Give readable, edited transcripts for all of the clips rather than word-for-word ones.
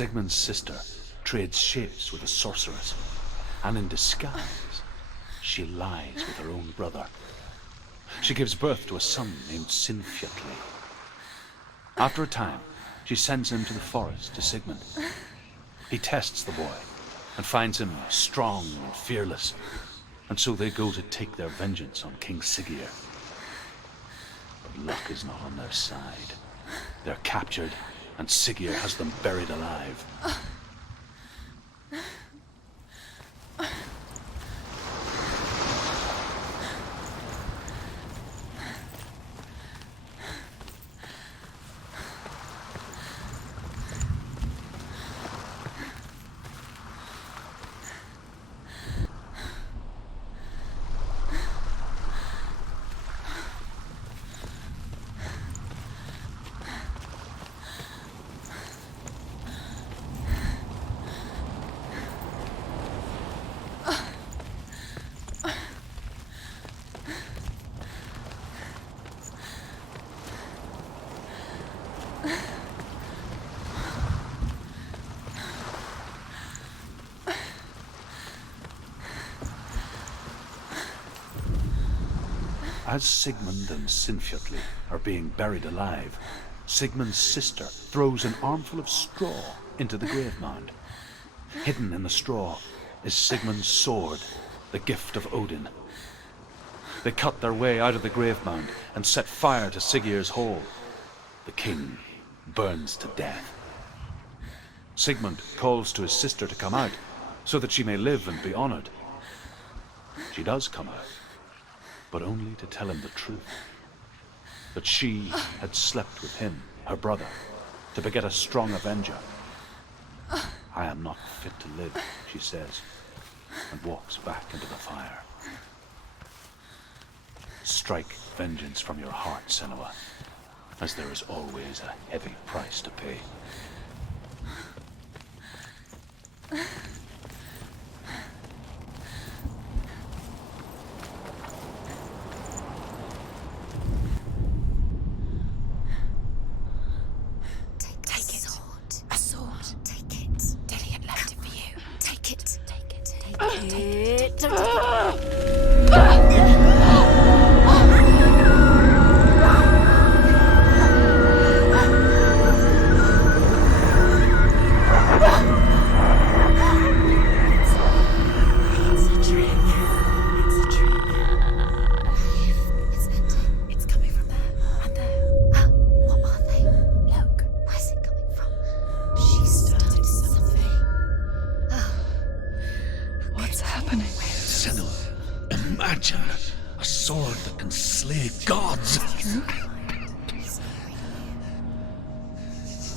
Sigmund's sister trades shapes with a sorceress, and in disguise, she lies with her own brother. She gives birth to a son named Sinfjotli. After a time, she sends him to the forest to Sigmund. He tests the boy and finds him strong and fearless, and so they go to take their vengeance on King Siggeir. But luck is not on their side. They're captured, and Siggeir has them buried alive. As Sigmund and Sinfjotli are being buried alive, Sigmund's sister throws an armful of straw into the grave mound. Hidden in the straw is Sigmund's sword, the gift of Odin. They cut their way out of the grave mound and set fire to Siggeir's hole. The king burns to death. Sigmund calls to his sister to come out so that she may live and be honored. She does come out, but only to tell him the truth. That she had slept with him, her brother, to beget a strong avenger. I am not fit to live, she says, and walks back into the fire. Strike vengeance from your heart, Senua, as there is always a heavy price to pay.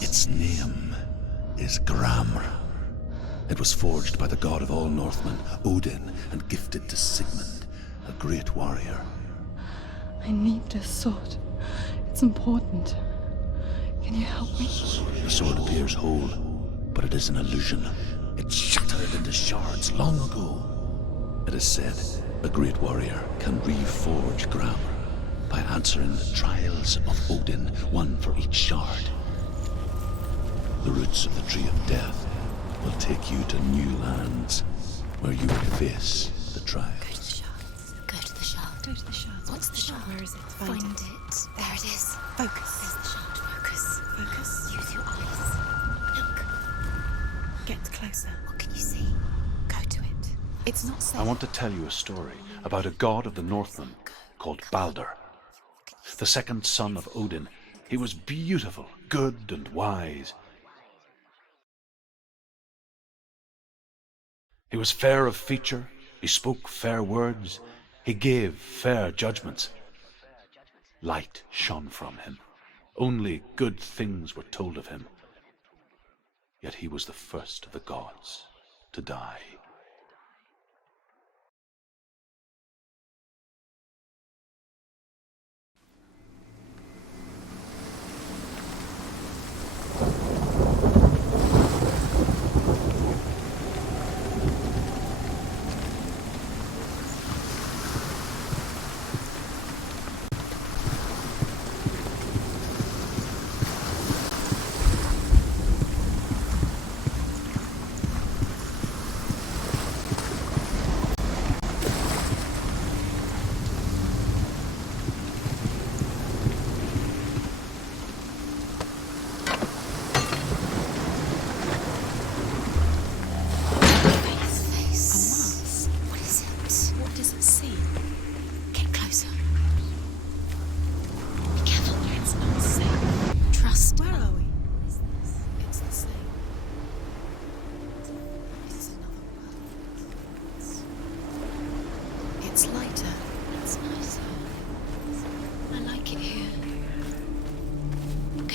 Its name is Gramr. It was forged by the god of all Northmen, Odin, and gifted to Sigmund, a great warrior. I need this sword. It's important. Can you help me? The sword appears whole, but it is an illusion. It shattered into shards long ago. It is said a great warrior can reforge Gramr by answering the trials of Odin, one for each shard. The roots of the tree of death will take you to new lands where you will face the trials. Go to the shard. Go to the shard. What's the shard? Where is it? Find it. There it is. Focus. There's the shard. Focus. Focus. Use your eyes. Look. Get closer. What can you see? Go to it. It's not safe. I want to tell you a story about a god of the Northmen called Balder. The second son of Odin. He was beautiful, good, and wise. He was fair of feature, he spoke fair words, he gave fair judgments. Light shone from him. Only good things were told of him. Yet he was the first of the gods to die.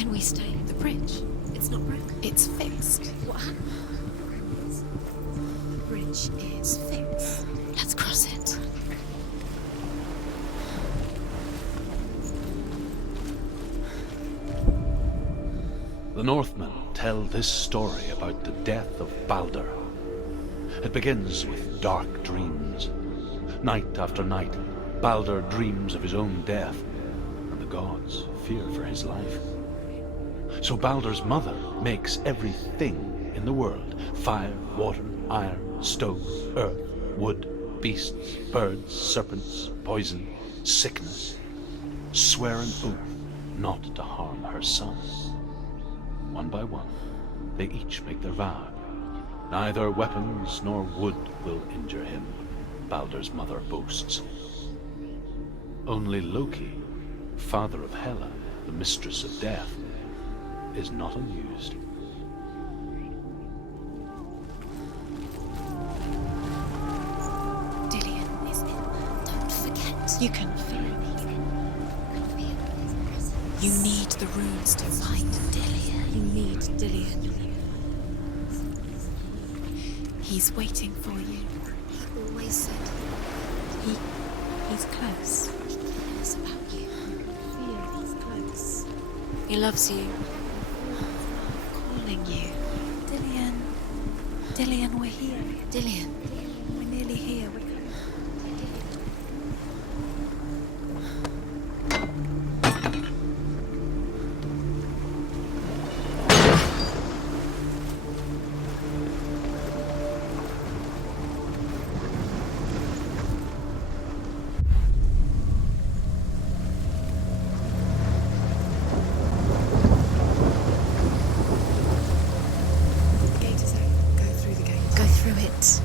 can we stay? The bridge. It's not broken. It's fixed. What happens? The bridge is fixed. Let's cross it. The Northmen tell this story about the death of Baldur. It begins with dark dreams. Night after night, Baldur dreams of his own death, and the gods fear for his life. So Baldur's mother makes everything in the world: fire, water, iron, stone, earth, wood, beasts, birds, serpents, poison, sickness, swear an oath not to harm her son. One by one, they each make their vow. Neither weapons nor wood will injure him, Baldur's mother boasts. Only Loki, father of Hela, the mistress of death, is not amused. Dillian is in. Don't forget. You can feel it. You need the runes to find Dillian. You need Dillian. He's waiting for you. He always said he's close. He cares about you. Feel he's close. He loves you. Calling you. Dillian. Dillian, we're here. Dillian. We're nearly here. We're coming.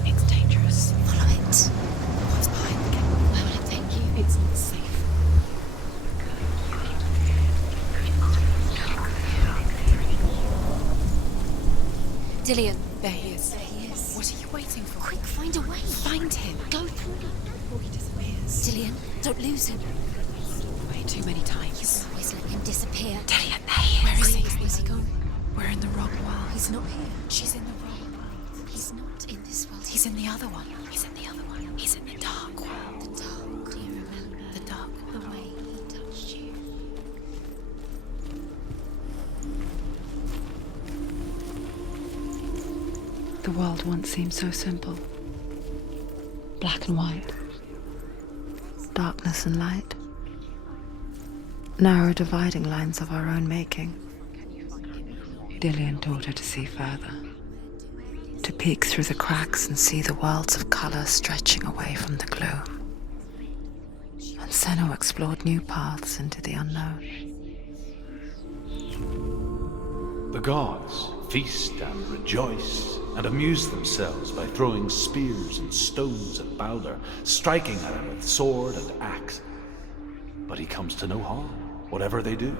It's dangerous. Follow it. What's behind the gate? Where will it take you? It's not safe. Dillian. There he is. There he is. What are you waiting for? Quick, find a way. Find him. Go through before he disappears. Dillian, don't lose him. Way too many times. You always let him disappear. Dillian, there he is. Where is he? Where's he gone? We're in the wrong world. He's not here. She's in the wrong world. He's not in this world. He's in the other one. He's in the other one. He's in the dark world. The dark. Do you remember? The dark world. The way he touched you. The world once seemed so simple. Black and white. Darkness and light. Narrow dividing lines of our own making. Dillian taught her to see further. To peek through the cracks and see the worlds of colour stretching away from the gloom. And Senua explored new paths into the unknown. The gods feast and rejoice and amuse themselves by throwing spears and stones at Baldur, striking at him with sword and axe. But he comes to no harm, whatever they do.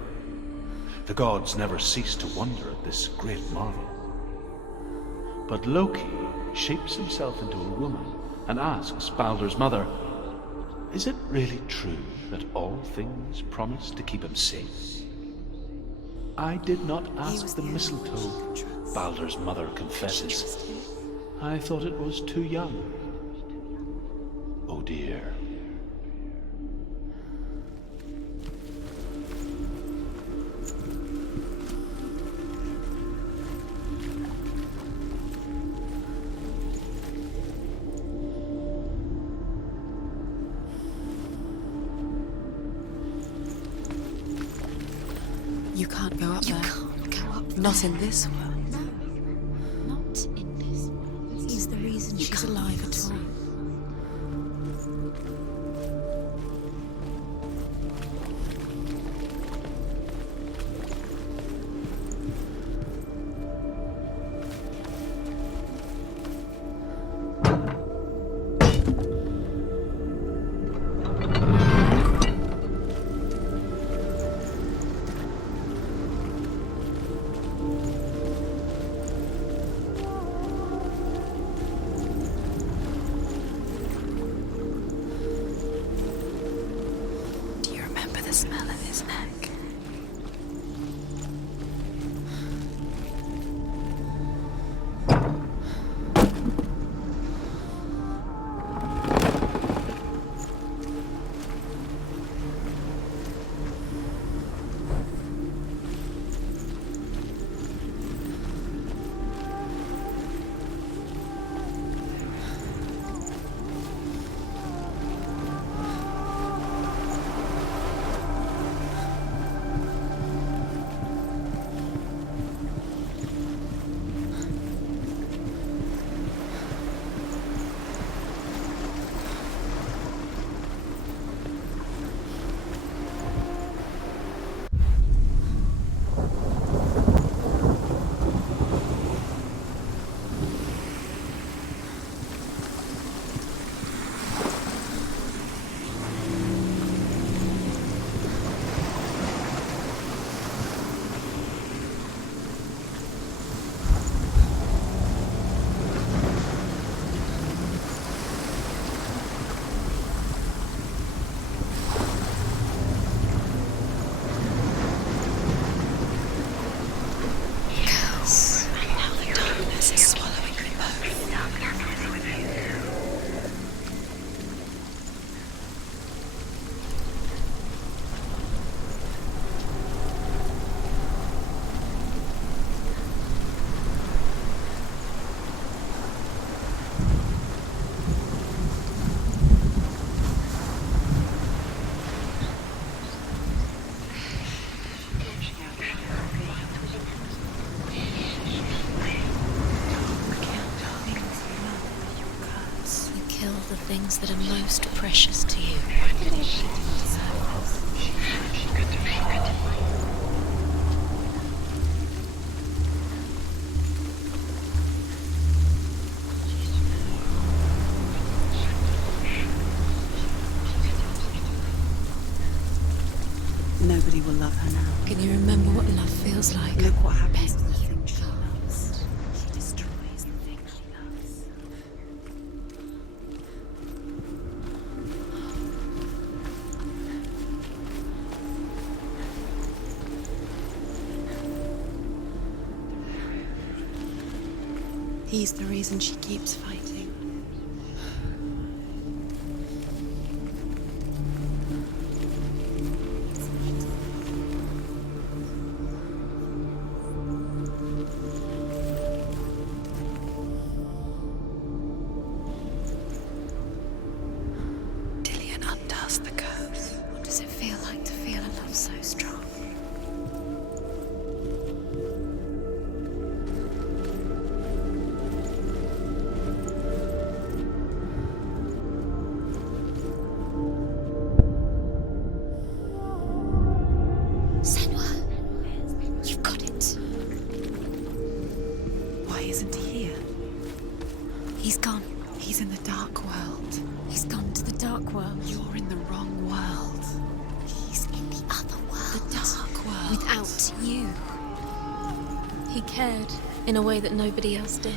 The gods never cease to wonder at this great marvel. But Loki shapes himself into a woman and asks Baldur's mother, "Is it really true that all things promise to keep him safe?" "I did not ask the mistletoe," Baldur's mother confesses. "I thought it was too young." Oh dear. You can't go up there. You can't go up there. Not in this world. No. Not in this world. He's the reason she's alive at all. things that are most precious to you. Nobody will love her now. Can you remember what love feels like? Look what happens to the thing she loves. She destroys the thing she loves. He's the reason she keeps fighting. He's gone. He's in the dark world. He's gone to the dark world. You're in the wrong world. He's in the other world. The dark world. Without you. He cared in a way that nobody else did.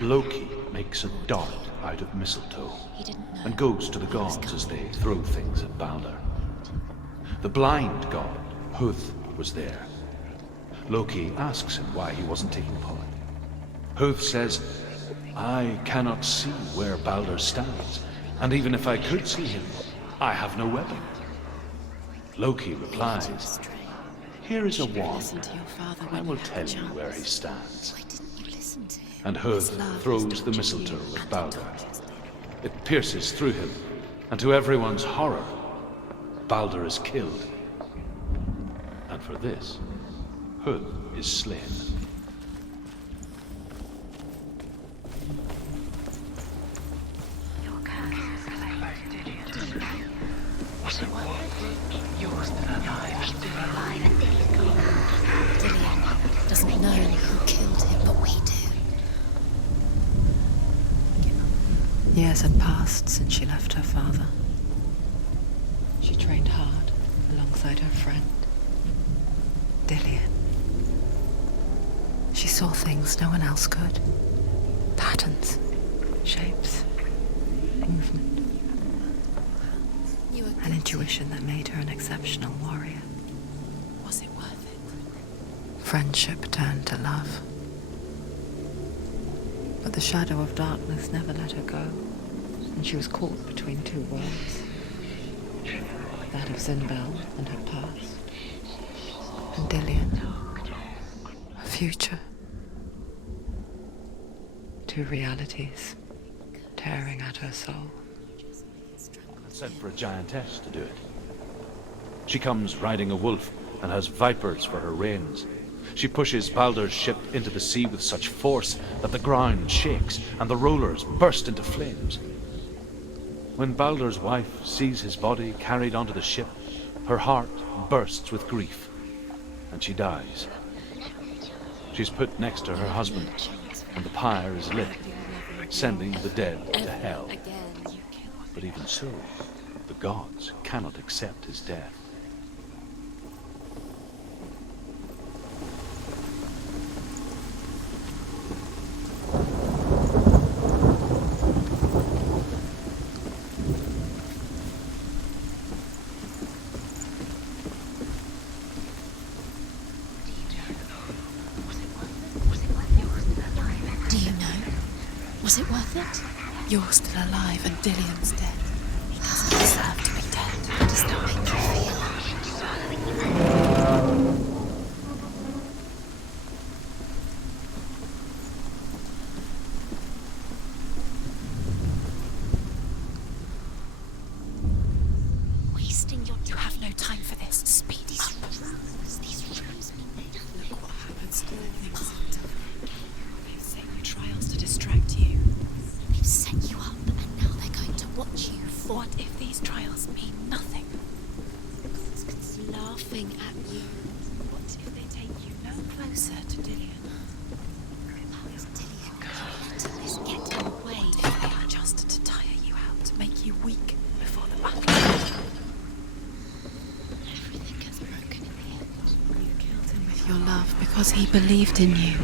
Loki makes a dart out of mistletoe and goes to the gods as they throw things at Balder. The blind god, Huth, was there. Loki asks him why he wasn't taking part. Huth says, "I cannot see where Balder stands, and even if I could see him, I have no weapon." Loki replies, "Here is a wand. I will tell you where he stands." And Huth throws the mistletoe at Balder. It pierces through him, and to everyone's horror, Balder is killed. And for this, Huth is slain. Dillion doesn't know who killed him, but we do. Years had passed since she left her father. She trained hard alongside her friend, Dillion. She saw things no one else could. Patterns, shapes, movement. An intuition that made her an exceptional warrior. Was it worth it? Friendship turned to love. But the shadow of darkness never let her go, and she was caught between two worlds. That of Zinbel and her past, and Dillion, her future. Two realities tearing at her soul. And sent for a giantess to do it. She comes riding a wolf and has vipers for her reins. She pushes Balder's ship into the sea with such force that the ground shakes and the rollers burst into flames. When Balder's wife sees his body carried onto the ship, her heart bursts with grief, and she dies. She's put next to her husband, and the pyre is lit, sending the dead to hell. But even so, the gods cannot accept his death. Was it worth it? You're still alive and Dillion's dead. He doesn't deserve to be dead. Does that make you feel? Wasting your time. You have no time for this. Speed up. These rooms mean they don't. Look what happens to things. They've set you trials to distract you. They've set you up and now they're going to watch you. What if these trials mean nothing? It's laughing at you. What if they take you no closer to Dillion? How's Dillion going to get away? If they are just to tire you out, to make you weak before the battle. Everything gets broken in the end. You killed him with your love because he believed in you.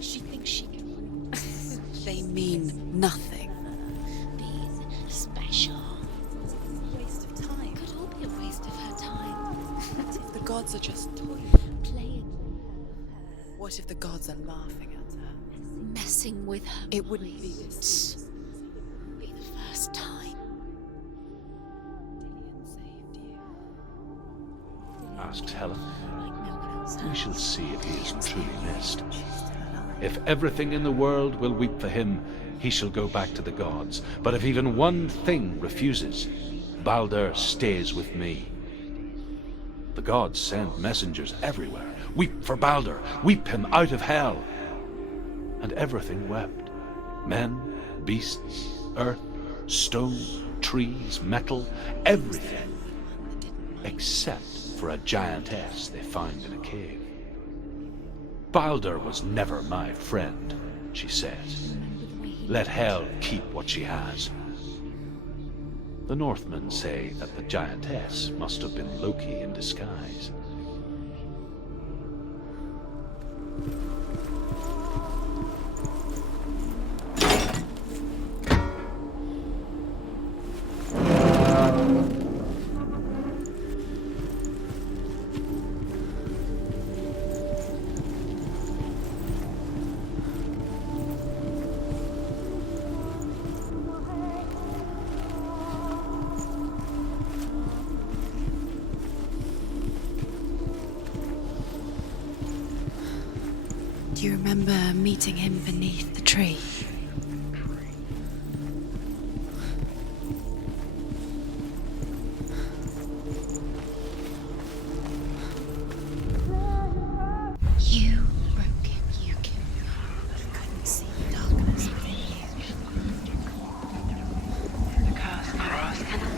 She thinks she can. They mean nothing. Being special. Waste of time. Could all be a waste of her time. What if the gods are just playing? What if the gods are laughing at her? Messing with her. It wouldn't be this. Be the first time. Dillion saved you. Asks Helen. Like no one else. We shall see if he is truly missed. If everything in the world will weep for him, he shall go back to the gods. But if even one thing refuses, Balder stays with me. The gods send messengers everywhere. Weep for Balder, weep him out of hell. And everything wept. Men, beasts, earth, stone, trees, metal, everything. Except for a giantess they found in a cave. Balder was never my friend, she says. Let Hel keep what she has. The Northmen say that the giantess must have been Loki in disguise. Do you remember meeting him beneath the tree? You broke him, you killed him. I couldn't see the darkness within you. The curse never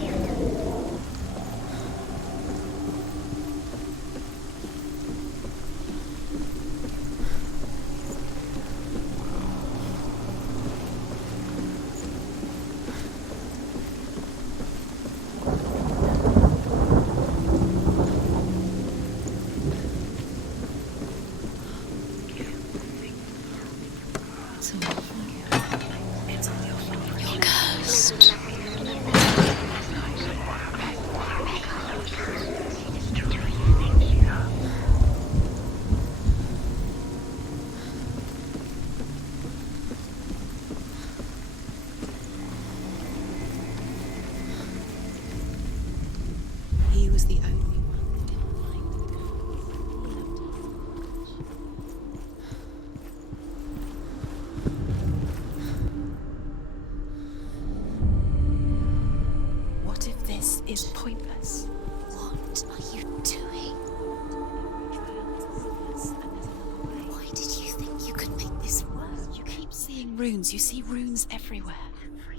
runes. You see runes everywhere.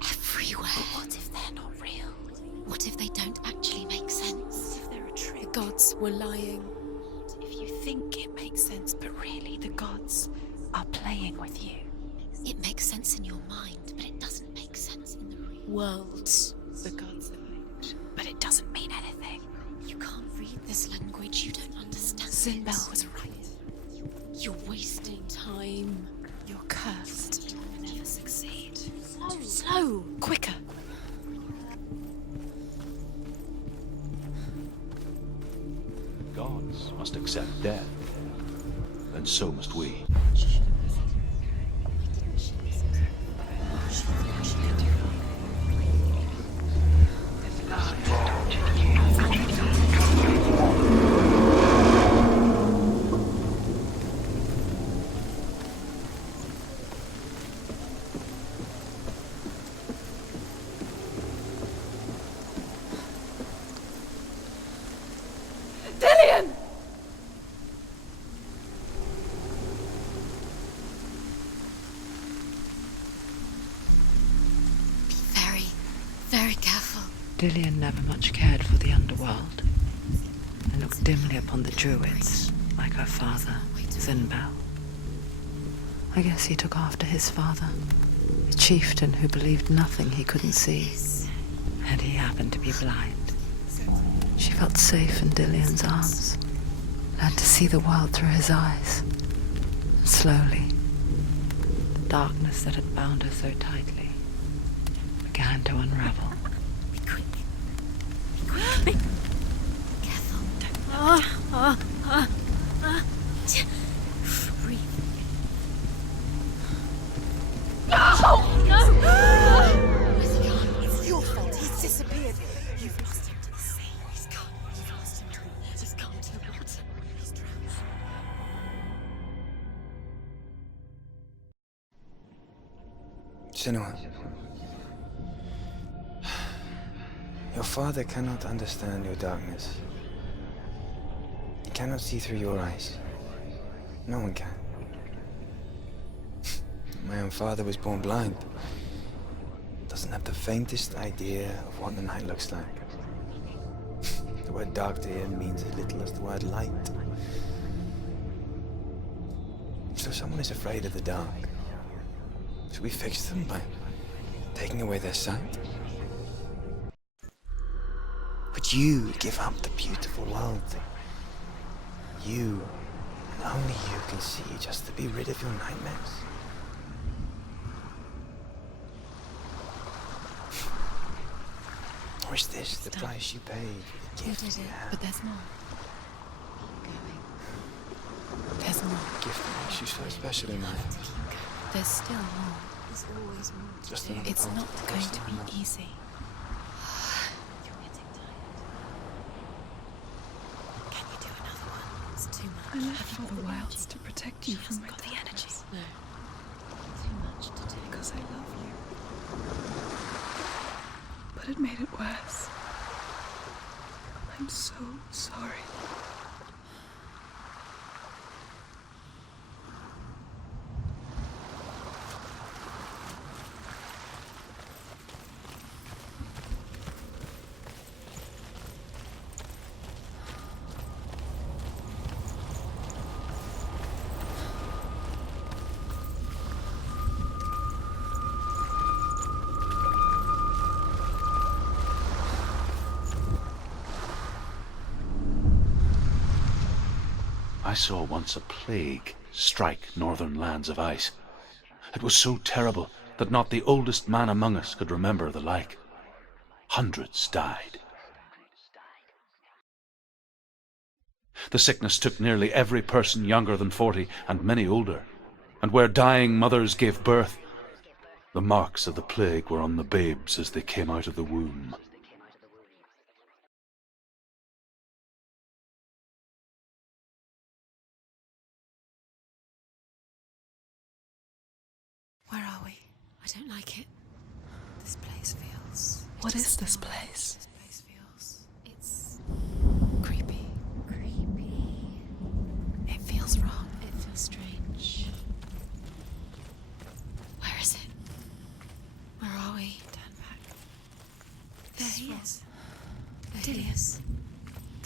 Everywhere? But what if they're not real? What if they don't actually make sense? What if they're a trick? The gods were lying. If you think it makes sense, but really the gods are playing with you. It makes sense in your mind, but it doesn't make sense in the real world. The gods are like, but it doesn't mean anything. You can't read this language, you don't understand. Zinbel was right. You're wasting time. You're cursed. You'll never succeed. Slow! Quicker! Gods must accept death, and so must we. Very careful. Dillian never much cared for the underworld and looked dimly upon the druids, like her father, Zinbel. I guess he took after his father, a chieftain who believed nothing he couldn't see, and he happened to be blind. She felt safe in Dillian's arms, learned to see the world through his eyes. And slowly, the darkness that had bound her so tightly began to unravel. Be quick. Be quick. Be careful. Don't breathe. No! Where's he gone? It's your fault. He's disappeared. You've lost him to the sea. He's gone. You've lost him to the... He's gone to the water. He's drowned. Senua, your father cannot understand your darkness. He cannot see through your eyes. No one can. My own father was born blind. Doesn't have the faintest idea of what the night looks like. The word dark to him means as little as the word light. So someone is afraid of the dark. Should we fix them by taking away their sight? Would you give up the beautiful world that you, and only you, can see just to be rid of your nightmares? Or is this the price you paid for the You gift did you it, have? but there's more. Keep going. There's more. The gift that makes you so special in life. There's still more. There's always more. Just another It's part not of the going first to time, be easy. You're getting tired. Can you do another one? It's too much. I left for the wilds to protect you from my got the energy. darkness. No. Too much to do. Because I love you. But it made it worse. I'm so sorry. I saw once a plague strike northern lands of ice. It was so terrible that not the oldest man among us could remember the like. Hundreds died. The sickness took nearly every person younger than 40 and many older, and where dying mothers gave birth, the marks of the plague were on the babes as they came out of the womb. Where are we? I don't like it. This place feels... What is this place? This place feels... It's... creepy. Creepy. It feels wrong. It feels strange. Where is it?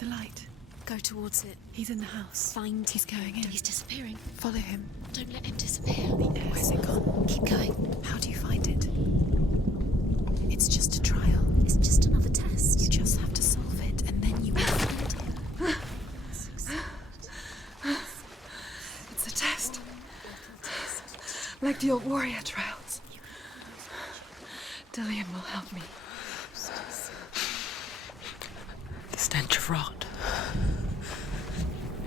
the light. Go towards it. He's in the house. Find. He's going in. He's disappearing. Follow him. Don't let him disappear. Where's it gone? Keep going. How do you find it? It's just a trial. It's just another test. You just have to solve it, and then you will find him. It's a test. Like the old warrior trials. Dillian will help me. The stench of rot.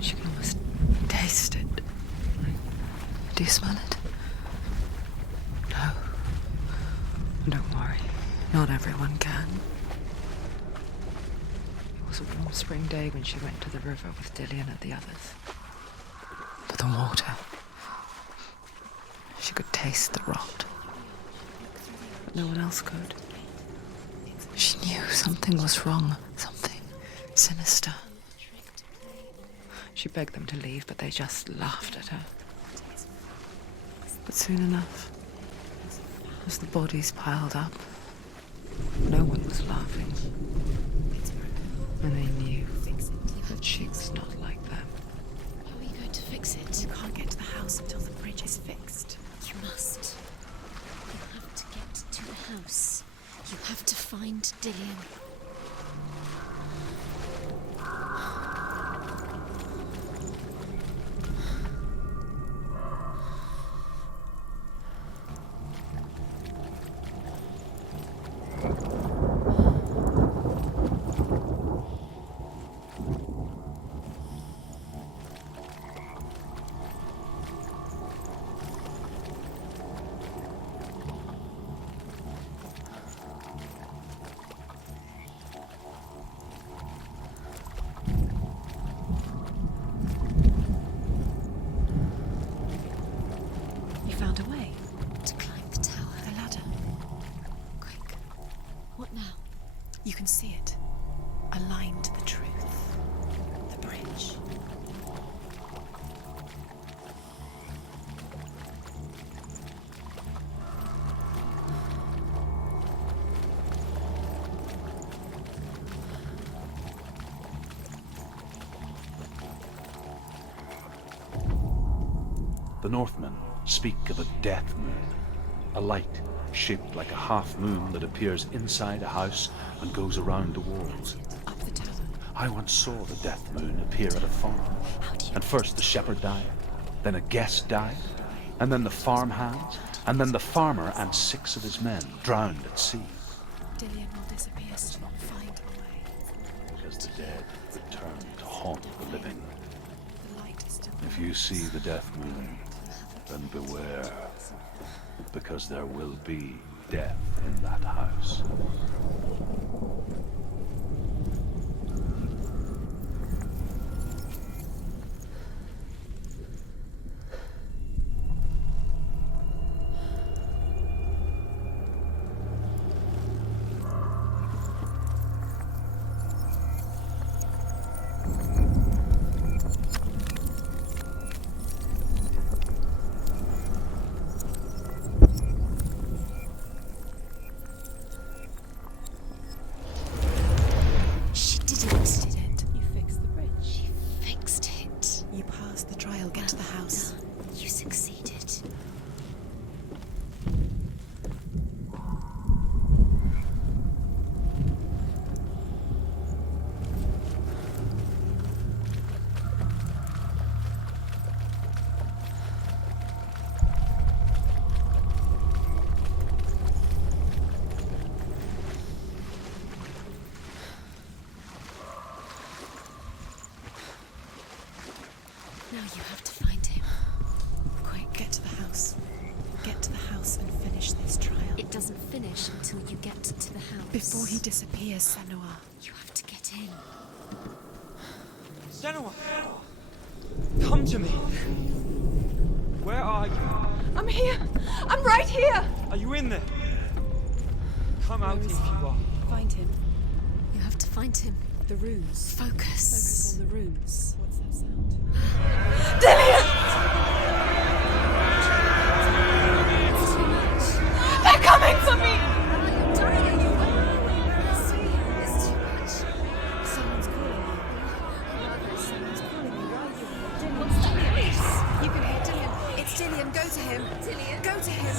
She can almost taste it. Do you smell it? No. Don't worry. Not everyone can. It was a warm spring day when she went to the river with Dillian and the others. But the water. She could taste the rot. But no one else could. She knew something was wrong. Something sinister. She begged them to leave, but they just laughed at her. But soon enough, as the bodies piled up, no one was laughing. And they knew that she was not like them. How are you going to fix it? You can't get to the house until the bridge is fixed. You must. You have to get to the house. You have to find Dillian. Found a way. To climb the tower. The ladder. Quick. What now? You can see it. Aligned to the truth. The bridge. The Northmen speak of a death moon, a light shaped like a half moon that appears inside a house and goes around the walls. Up the tower. I once saw the death moon appear at a farm, and first the shepherd died, then a guest died, and then the farmhands, and then the farmer and 6 of his men drowned at sea. Dillian will disappear soon. Find a way. Because the dead return to haunt the living. The light is still. If you see the death moon, then beware, because there will be death in that house. Now you have to find him. Quick, get to the house. Get to the house and finish this trial. It doesn't finish until you get to the house. Before he disappears, Senua. You have to get in. Senua! Come to me! Where are you? I'm here! I'm right here! Are you in there? Come out if you are. Find him. You have to find him. The runes. Focus. Focus on the runes. What's that sound? It's too much. They're coming for me! You're dying. It's too much. Someone's calling you. Dillian, go to him. Dillian, go to him.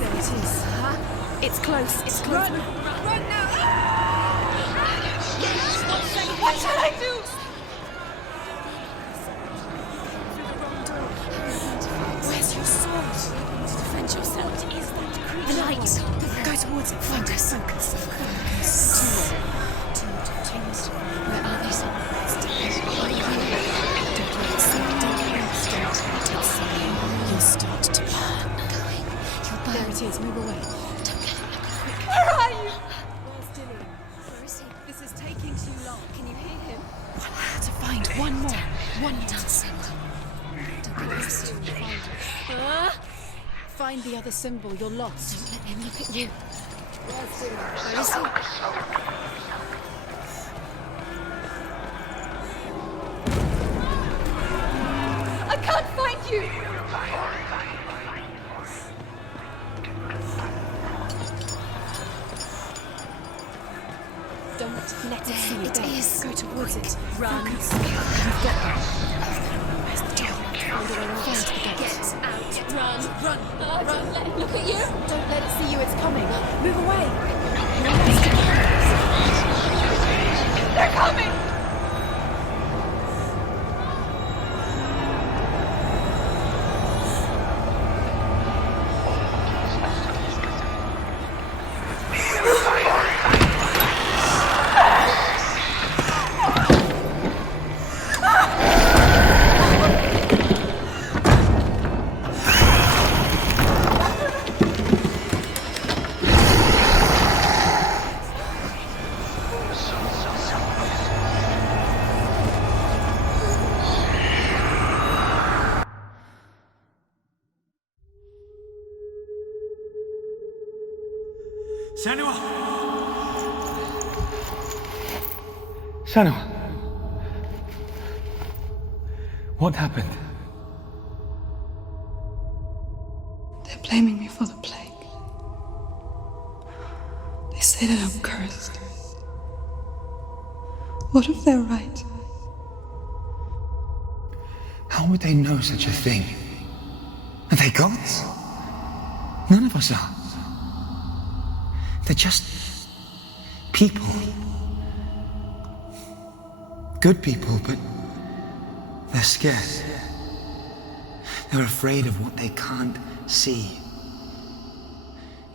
There it is. Huh? It's close. It's close. Run! Run now! What shall I do? Where's your sword? Defend yourself. What is that creature? The light. Go towards it. Focus. Focus. Focus. Where are they? You'll start to burn. You'll burn. There it is. Move away. Don't let it look quick. Where are you? Where's Dillian? Where is he? This is taking too long. Can you hear him? One more to find. One more. One more. Don't get lost. Find the other symbol. You're lost. Don't let him look at you. Where's Dillian? Where is he? I can't find you! Don't let it see it. It is. Go towards it. Run. Focus. You've got them. Where's the door? Find a way around to the gate. Get out. Run. Run. Run. Let it look at you. Don't let it see you. It's coming. Move away. They're coming! Senua! Senua! What happened? They're blaming me for the plague. They say that I'm cursed. What if they're right? How would they know such a thing? Are they gods? None of us are. They're just people. Good people, but they're scared. They're afraid of what they can't see.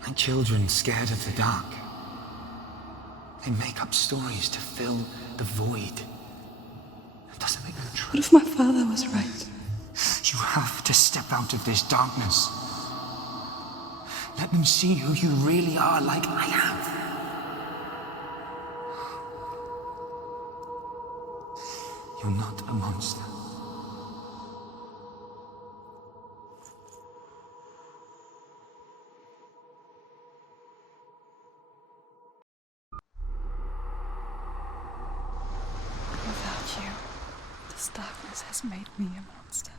Like children scared of the dark. They make up stories to fill the void. That doesn't make them true. What if my father was right? You have to step out of this darkness. Let them see who you really are, like I have. You're not a monster. Without you, this darkness has made me a monster.